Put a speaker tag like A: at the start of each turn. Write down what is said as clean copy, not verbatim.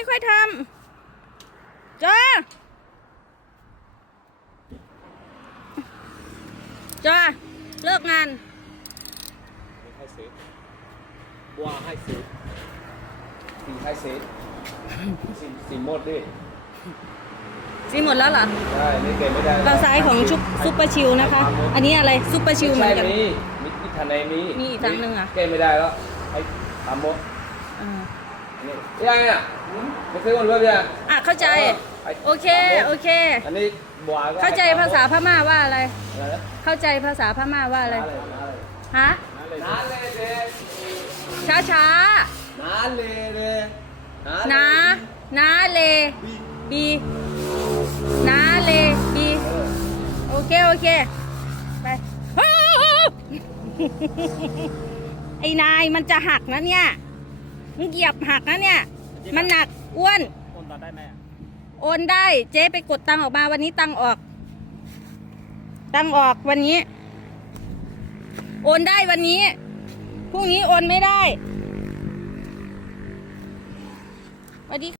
A: ค่อยทำจ้าเลิกงาน
B: ให้เซฟบัวให้เซฟสีให้เซฟสีหมดดิ
A: ซีหมดแล้วเหรอ
B: ใช่ไม่เก็บไม่ได้
A: เราซ้ายของซุปเปอร์ชิลนะคะอันนี้อะไรซุปเปอร์ชิลเหมือนกัน
B: มีทันใน
A: มีอีกครั้งหนึ่งอ่ะ
B: เก็บไม่ได้แล้วให้ทำหมดนี่ยังอ่ะไม่ซื้อหมดเลย
A: อ่ะเข้าใจโอเค
B: อันนี้บัว
A: เข้าใจภาษาพม่าว่าอะไรเข้าใจภาษาพม่าว่าอะไรฮะ
B: น้าเลยเด้
A: ช้า
B: น้าเลยเด้
A: น้าเลบีน้าเลบีโอเคไปไอ้นายมันจะหักนะเนี่ยมึงเหยียบหักนะเนี่ยมันหนักอ้วน
B: โอนได้ไหม
A: โอนได้เจ๊ไปกดตังค์ออกมาวันนี้ตังค์ออกวันนี้โอนได้วันนี้พรุ่งนี้โอนไม่ได้สวัสดี